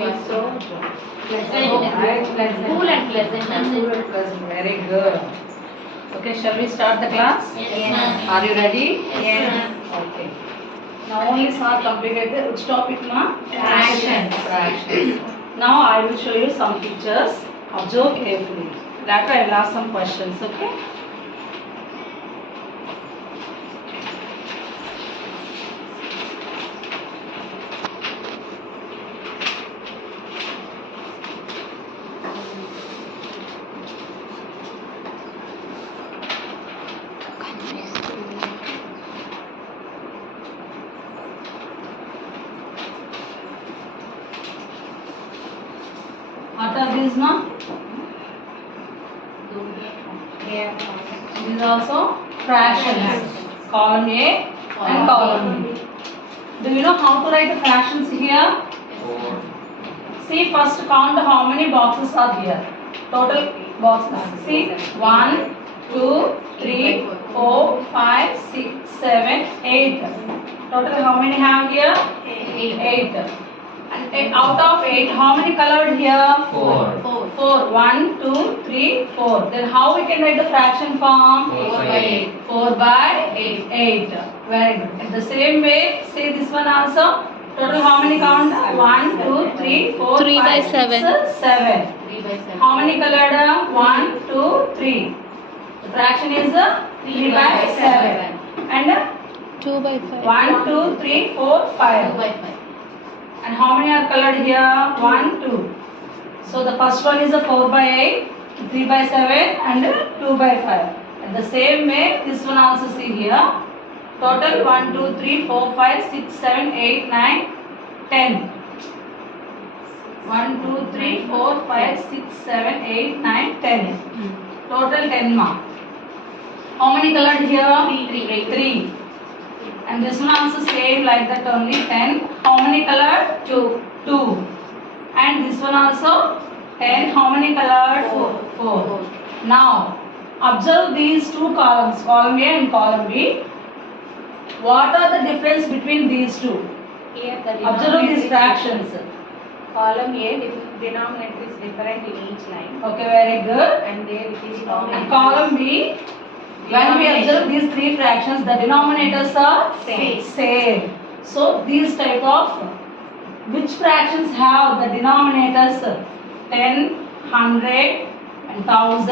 So pleasant. Cool and pleasant. Very good. Okay, shall we start the class? Yes, ma'am. Are you ready? Yes. Okay. Now only sir completed which topic, ma? Fractions. Fractions. Now I will show you some pictures. Observe carefully. Later I will ask some questions. Okay. What are these now? These are also fractions. Column A and column B. Do you know how to write the fractions here? See, first count how many boxes are here. Total boxes. See, 1, 2, 3, 4, 5, 6, 7, 8. Total how many have here? 8. And out of 8, how many colored here? 4. 4. 1, 2, 3, 4. Then how we can write the fraction form? 4 by 8. 4 by 8. Very good. In the same way, say this one also. Total how many count? 1, 2, 3, 4, 3 by 5, 7. 6, 7. 3 by 7. How many colored? 1, 2, 3. The fraction is 3 by 7. And 2 by 5. 1, 2, 3, 4, 2 5. by 5. And how many are colored here? 1, 2. So the first one is a 4 by 8, 3 by 7 and 2 by 5. And the same way, this one also see here. Total 1, 2, 3, 4, 5, 6, 7, 8, 9, 10. 1, 2, 3, 4, 5, 6, 7, 8, 9, 10. Total 10 mark. How many colored here? 3. And this one also same like that, only 10. How many colored? 2. And this one also 10. How many colored? 4. Now observe these two columns, column A and column B. What are the difference between these two? Here the Observe these fractions. column A, denominator is different in each line, Okay, very good. and there it is And denominator. column B, when we observe these three fractions, the denominators are same. So these type of, which fractions have the denominators 10, 100 and 1000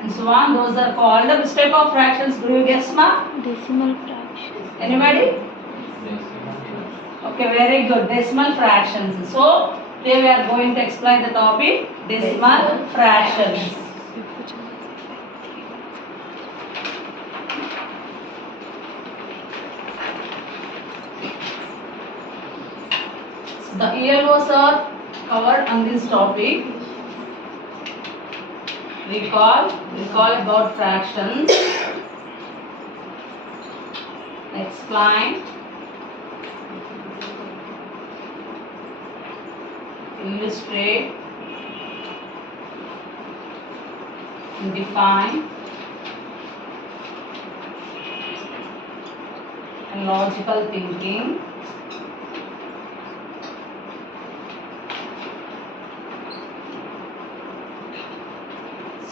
and so on, those are called, which type of fractions? Do you guess, ma? Decimal fraction. Anybody? Okay, very good. Decimal fractions. So today we are going to explain the topic decimal fractions. The ELOs are covered on this topic. Recall about fractions. Explain. Illustrate. Define. And logical thinking.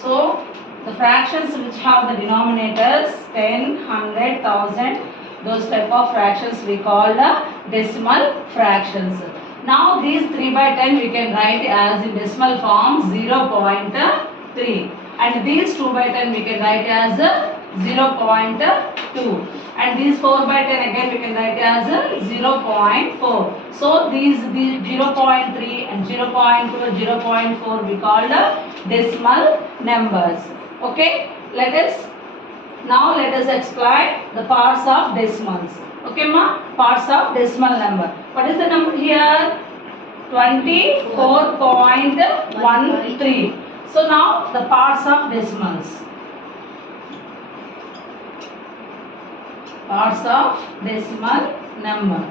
So, the fractions which have the denominators 10, 100, 1000, those type of fractions we call the decimal fractions. Now, these 3 by 10 we can write as in decimal form 0.3. And these 2 by 10 we can write as 0.2. And these 4 by 10 again we can write as 0.4. So these 0.3 and 0.2 and 0.4 we call the decimal numbers. Okay, let us explain the parts of decimals. Okay, ma? Parts of decimal number. What is the number here? 24.13. So now the parts of decimals. Parts of decimal number.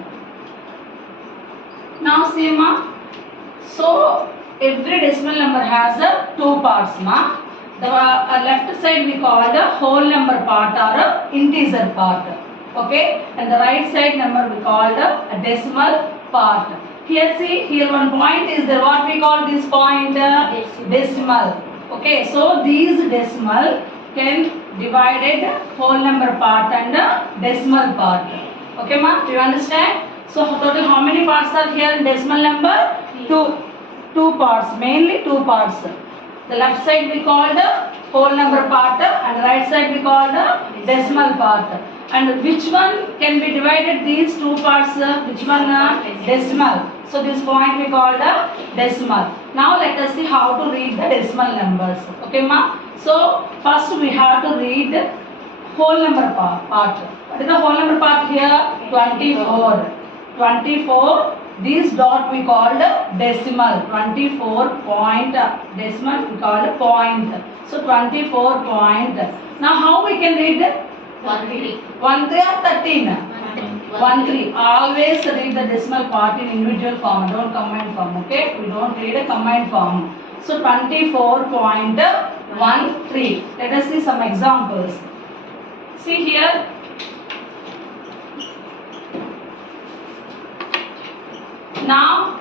Now see, ma. So every decimal number has two parts, ma. The left side we call the whole number part or integer part. Okay, and the right side number we call the decimal part. Here see, here one point is there. What we call this point? Decimal. Okay, so these decimal can divided whole number part and decimal part. Okay, ma? Do you understand? So total how many parts are here in decimal number? Two parts, mainly two parts. The left side we call the whole number part and the right side we call the decimal part. And which one can be divided these two parts? Which one? Decimal. So this point we call the decimal. Now let us see how to read the decimal numbers. Okay, ma? So first we have to read whole number part. What is the whole number part here? 24. 24. This dot we called decimal. 24 point. Decimal we called point. So 24 point. Now how we can read? 1 3. 1 3 or 13? 1 3. Always read the decimal part in individual form. Don't combine form. Okay? We don't read a combined form. So 24.13. Let us see some examples. See here. Now,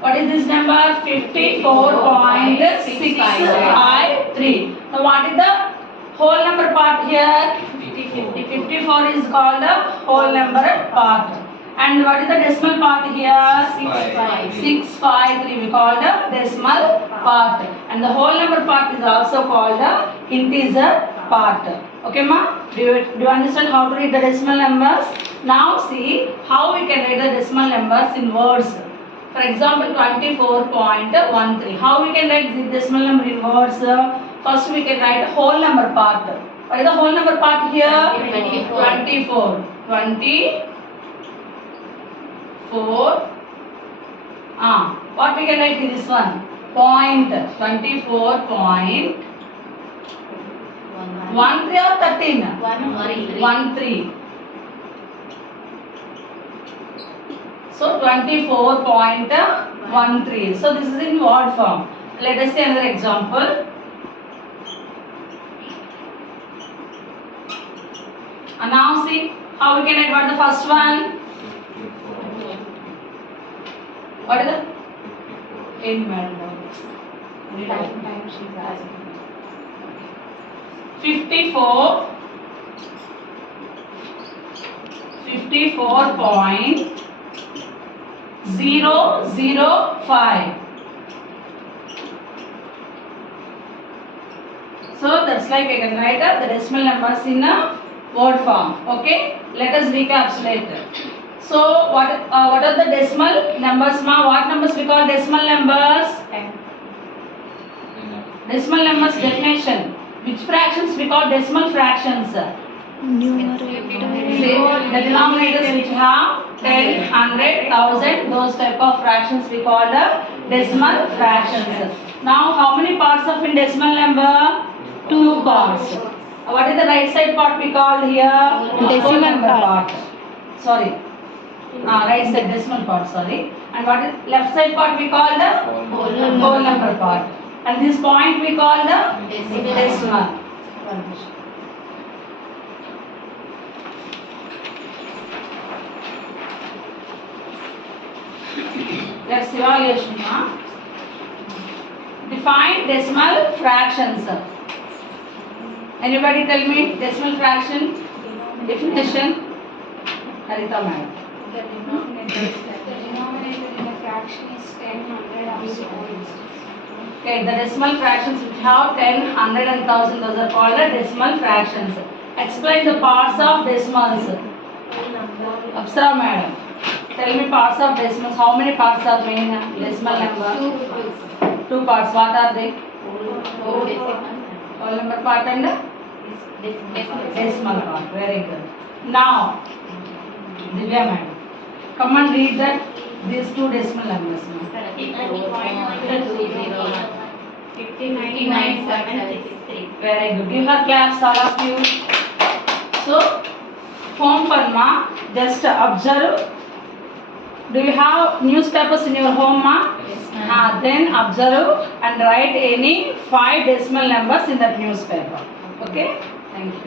what is this number? 54.653. Now, what is the whole number part here? 54 is called the whole number part. And what is the decimal part here? 653. We call the decimal part. And the whole number part is also called the integer part. Okay, ma? Do you understand how to read the decimal numbers? Now see how we can read the decimal numbers in words. For example, 24.13. How we can write the decimal number in words? First we can write whole number part. What is the whole number part here? 24. 24. What we can write in this one? Point. 24 point. 1 3 or 13? 1 3. So 24.13. So this is in word form. Let us see another example. And now see how we can write what the first one. What is the? 54. 54.005. So that's like I can write the decimal numbers in a word form. Okay, let us recapitulate. So what are the decimal numbers, ma? What numbers we call decimal numbers? Decimal numbers definition. Which fractions we call decimal fractions? Numerator. The denominators which have 10, 100, 1000, those type of fractions we call the decimal fractions. Now how many parts of in decimal number? 2 parts. What is the right side part we called here? Decimal number part. Sorry. Right side decimal part, sorry. And what is left side part we call the whole number part. And this point we call the decimal. Let's evaluation. Define decimal fractions. Anybody tell me decimal fraction definition? Harita madam. The denominator in a fraction is 10, 100 or 0. Okay, the decimal fractions which have 10, 100 and 1000, those are called the decimal fractions. Explain the parts of decimals. Apsara madam. Tell me parts of decimals. How many parts are main decimal number? 2 parts. What are they? Whole number part and decimal part. Very good. Now, Divya madam, come and read that these 2 decimal numbers. 59.763. Very good. Give her claps, all of you. So, home fun ma, just observe. Do you have newspapers in your home ma? Yes, ma'am. Then observe and write any 5 decimal numbers in that newspaper. Okay? Thank you.